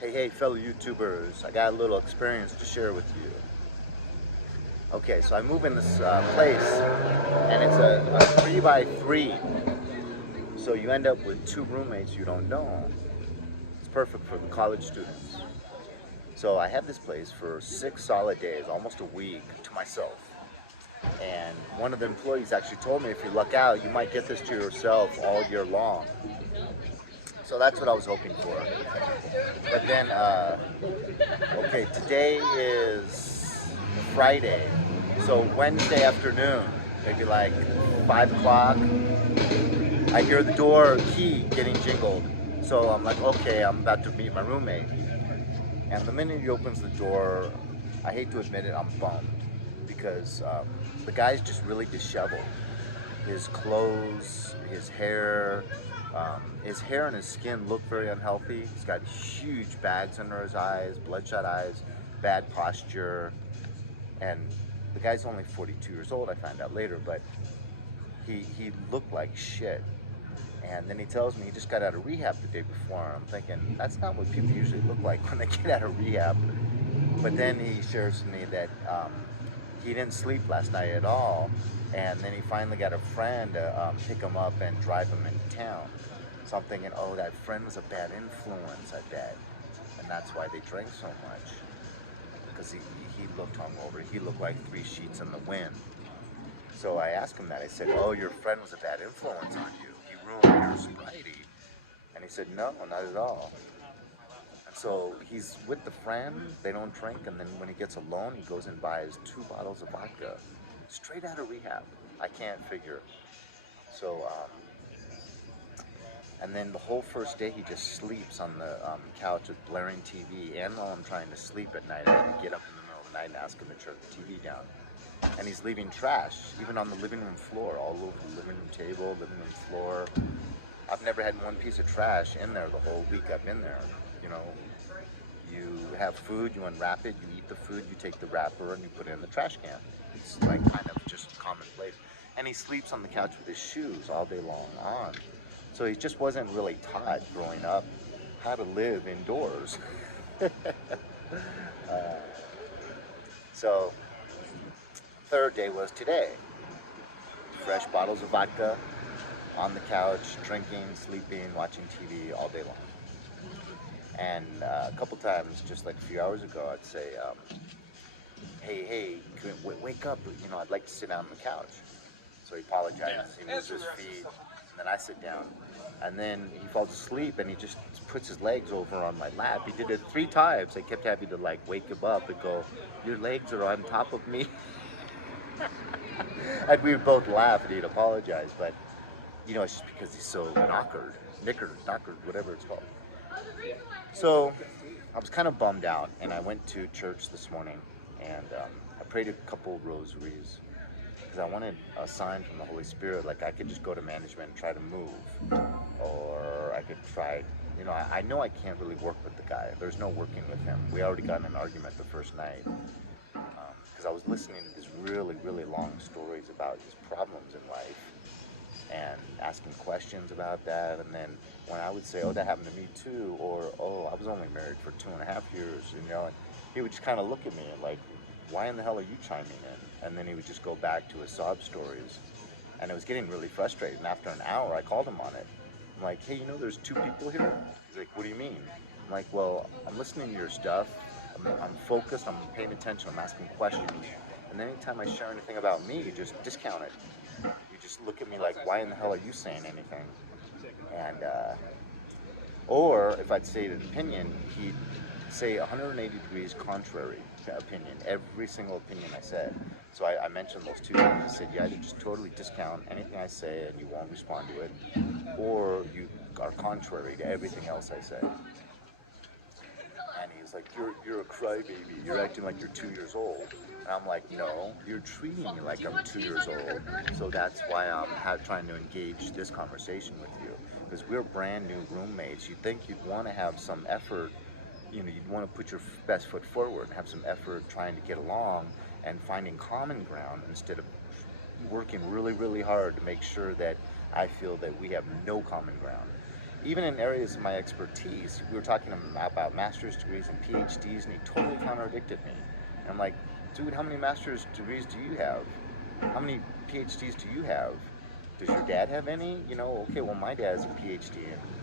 Hey, fellow YouTubers, I got a little experience to share with you. Okay, so I move in this place, and it's a 3 by 3, so you end up with two roommates you don't know. It's perfect for the college students. So I have this place for 6 solid days, almost a week, to myself. And one of the employees actually told me if you luck out, you might get this to yourself all year long. So that's what I was hoping for. But then, okay, today is Friday. So Wednesday afternoon, maybe like 5 o'clock, I hear the door key getting jingled. So I'm like, okay, I'm about to meet my roommate. And the minute he opens the door, I hate to admit it, I'm bummed because the guy's just really disheveled. His clothes, his hair and his skin look very unhealthy. He's got huge bags under his eyes, bloodshot eyes, bad posture, and the guy's only 42 years old. I find out later, but he looked like shit. And then he tells me he just got out of rehab the day before. And I'm thinking that's not what people usually look like when they get out of rehab. But then he shares with me that he didn't sleep last night at all, and then he finally got a friend to pick him up and drive him into town. So I'm thinking, oh, that friend was a bad influence, I bet, and that's why they drank so much. Because he looked hungover. He looked like three sheets in the wind. So I asked him that. I said, oh, your friend was a bad influence on you. He ruined your sobriety. And he said, no, not at all. And so he's with the friend, they don't drink, and then when he gets alone, he goes and buys 2 bottles of vodka, straight out of rehab. I can't figure. So, and then the whole first day he just sleeps on the couch with blaring TV, and while I'm trying to sleep at night, I have to get up in the middle of the night and ask him to turn the TV down. And he's leaving trash, even on the living room floor, all over the living room table, living room floor. I've never had one piece of trash in there the whole week I've been there. You know, you have food, you unwrap it, you eat the food, you take the wrapper and you put it in the trash can. It's like kind of just commonplace. And he sleeps on the couch with his shoes all day long on. So he just wasn't really taught growing up how to live indoors. uh, so third day was today. Fresh bottles of vodka on the couch, drinking, sleeping, watching TV all day long. And a couple times, just like a few hours ago, I'd say, hey, wake up, I'd like to sit down on the couch. So he apologizes, he moves his feet, and then I sit down. And then he falls asleep and he just puts his legs over on my lap. He did it 3 times. I kept having to like wake him up and go, your legs are on top of me. And we would both laugh and he'd apologize, but it's just because he's so knockered, whatever it's called. So I was kind of bummed out, and I went to church this morning, and I prayed a couple rosaries because I wanted a sign from the Holy Spirit, like I could just go to management and try to move, or I could try. I know I can't really work with the guy. There's no working with him. We already got in an argument the first night because I was listening to these really, really long stories about his problems in life and asking questions about that. And then when I would say, oh, that happened to me too, or oh, I was only married for 2.5 years, and he would just kind of look at me and like, why in the hell are you chiming in? And then he would just go back to his sob stories. And it was getting really frustrating. And after an hour, I called him on it. I'm like, hey, there's two people here? He's like, what do you mean? I'm like, well, I'm listening to your stuff. I'm focused. I'm paying attention. I'm asking questions. And then anytime I share anything about me, you just discount it. You just look at me like, why in the hell are you saying anything? And or if I'd say an opinion, he'd say 180 degrees contrary to opinion, every single opinion I said. So I mentioned those two things. I said, you either just totally discount anything I say and you won't respond to it, or you are contrary to everything else I say. And he's like, you're a crybaby. You're acting like you're 2 years old. And I'm like, no, you're treating me like I'm 2 years old. So that's why I'm trying to engage this conversation with you. Because we're brand new roommates. You'd think you'd want to have some effort. You'd want to put your best foot forward and have some effort trying to get along and finding common ground instead of working really, really hard to make sure that I feel that we have no common ground. even in areas of my expertise, we were talking about master's degrees and PhDs, and he totally contradicted me. And I'm like, dude, how many master's degrees do you have? How many PhDs do you have? Does your dad have any? You know, okay, well, my dad has a PhD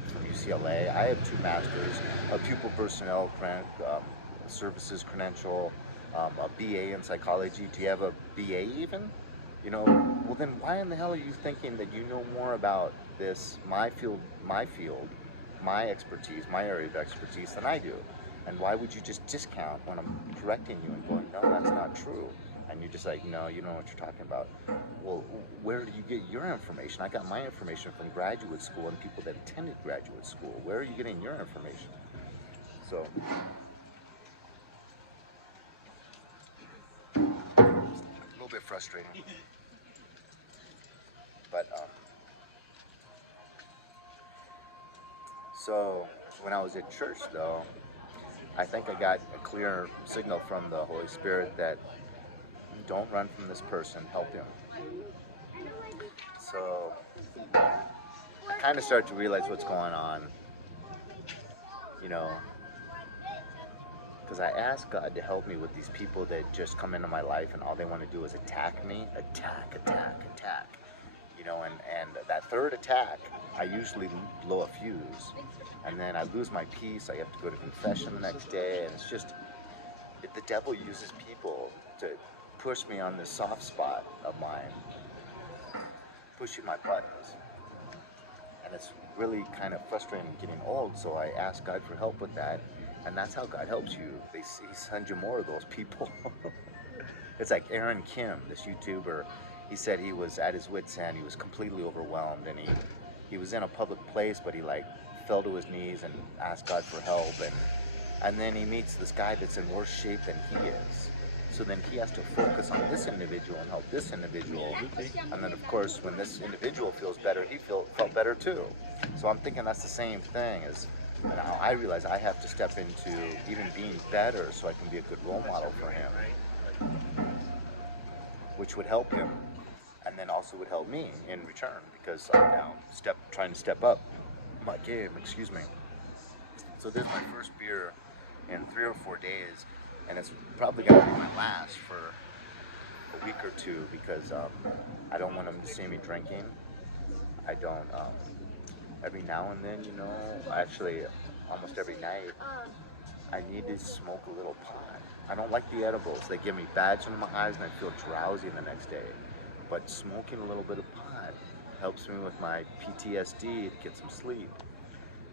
from UCLA. I have 2 masters, a pupil personnel services credential, a BA in psychology. Do you have a BA even? You know, well then why in the hell are you thinking that you know more about this, my expertise, my area of expertise than I do? And why would you just discount when I'm correcting you and going, no, that's not true? And you're just like, no, you don't know what you're talking about. Well, where do you get your information? I got my information from graduate school and people that attended graduate school. Where are you getting your information? So, a little bit frustrating. But, so when I was at church, though, I think I got a clear signal from the Holy Spirit that don't run from this person, help him. So I kind of start to realize what's going on, you know, because I ask God to help me with these people that just come into my life and all they want to do is attack me, attack. You know, and that third attack, I usually blow a fuse, and then I lose my peace. I have to go to confession the next day, and it's just, the devil uses people to push me on this soft spot of mine, pushing my buttons. And it's really kind of frustrating getting old, so I ask God for help with that, and that's how God helps you. He sends you more of those people. It's like Aaron Kim, this YouTuber. He said he was at his wit's end. He was completely overwhelmed, and he was in a public place, but he like fell to his knees and asked God for help, and then he meets this guy that's in worse shape than he is. So then he has to focus on this individual and help this individual. And then, of course, when this individual feels better, he felt better too. So I'm thinking that's the same thing. And now I realize I have to step into even being better so I can be a good role model for him, which would help him, and then also would help me in return, because I'm now trying to step up my game. Excuse me. So this is my first beer in 3 or 4 days, and it's probably going to be my last for a week or two, because I don't want them to see me drinking. I don't, every now and then, you know, actually almost every night, I need to smoke a little pot. I don't like the edibles. They give me bags under my eyes and I feel drowsy the next day. But smoking a little bit of pot helps me with my PTSD to get some sleep.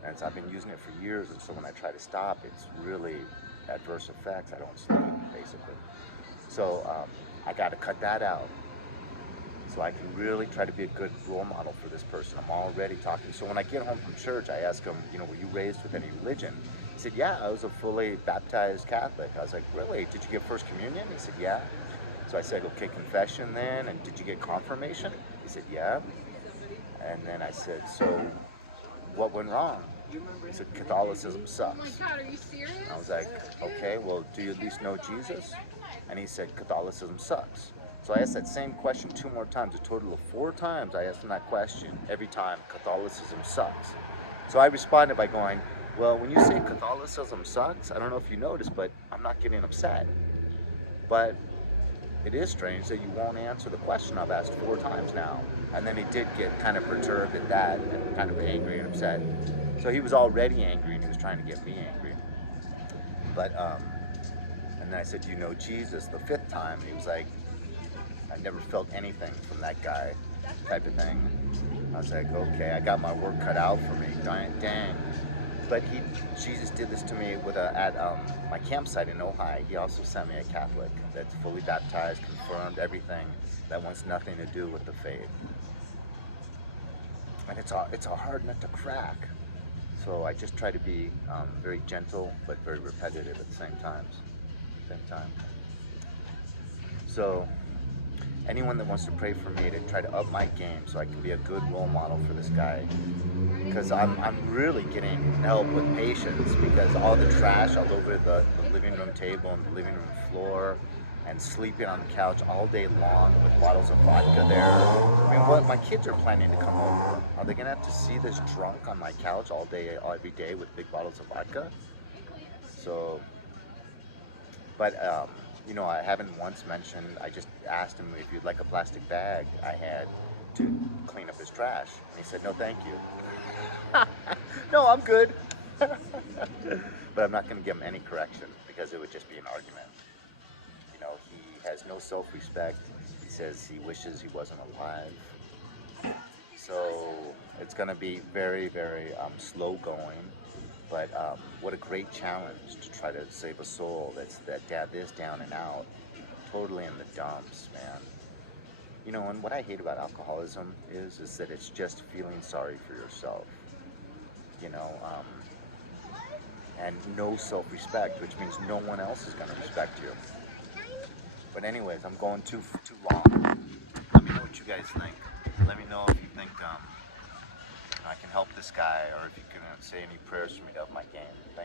And so I've been using it for years, and so when I try to stop, it's really adverse effects. I don't sleep, basically. So I got to cut that out, so I can really try to be a good role model for this person. I'm already talking. So when I get home from church, I ask him, you know, were you raised with any religion? He said, yeah, I was a fully baptized Catholic. I was like, really? Did you get First Communion? He said, yeah. So I said, okay, confession then, and did you get confirmation? He said, yeah. And then I said, so what went wrong? He said, Catholicism sucks. Oh my God, are you serious? I was like, okay, well, do you at least know Jesus? And he said, Catholicism sucks. So I asked that same question 2 more times, a total of 4 times I asked him that question. Every time, Catholicism sucks. So I responded by going, well, when you say Catholicism sucks, I don't know if you noticed, but I'm not getting upset. But it is strange that you won't answer the question I've asked 4 times now. And then he did get kind of perturbed at that and kind of angry and upset. So he was already angry and he was trying to get me angry. But, and then I said, you know Jesus, the 5th time. And he was like, I never felt anything from that guy, type of thing. I was like, okay, I got my work cut out for me, dang. But Jesus did this to me at my campsite in Ojai. He also sent me a Catholic that's fully baptized, confirmed, everything, that wants nothing to do with the faith. And it's a hard nut to crack. So I just try to be very gentle, but very repetitive at the same time. So anyone that wants to pray for me to try to up my game so I can be a good role model for this guy, because I'm really getting help with patience, because all the trash all over the living room table and the living room floor, and sleeping on the couch all day long with bottles of vodka there. I mean, what my kids are planning to come over? Are they gonna have to see this drunk on my couch all day, every day with big bottles of vodka? So, but I haven't once mentioned. I just asked him if you'd like a plastic bag I had to clean up his trash, and he said no, thank you. No, I'm good. But I'm not going to give him any correction because it would just be an argument. He has no self-respect. He says he wishes he wasn't alive. So it's going to be very, very slow going. But what a great challenge to try to save a soul that is down and out, totally in the dumps, man. And what I hate about alcoholism is that it's just feeling sorry for yourself. You know, and no self-respect, which means no one else is going to respect you. But anyways, I'm going too long. Let me know what you guys think. Let me know if you think I can help this guy, or if you can say any prayers for me to up my game. Thank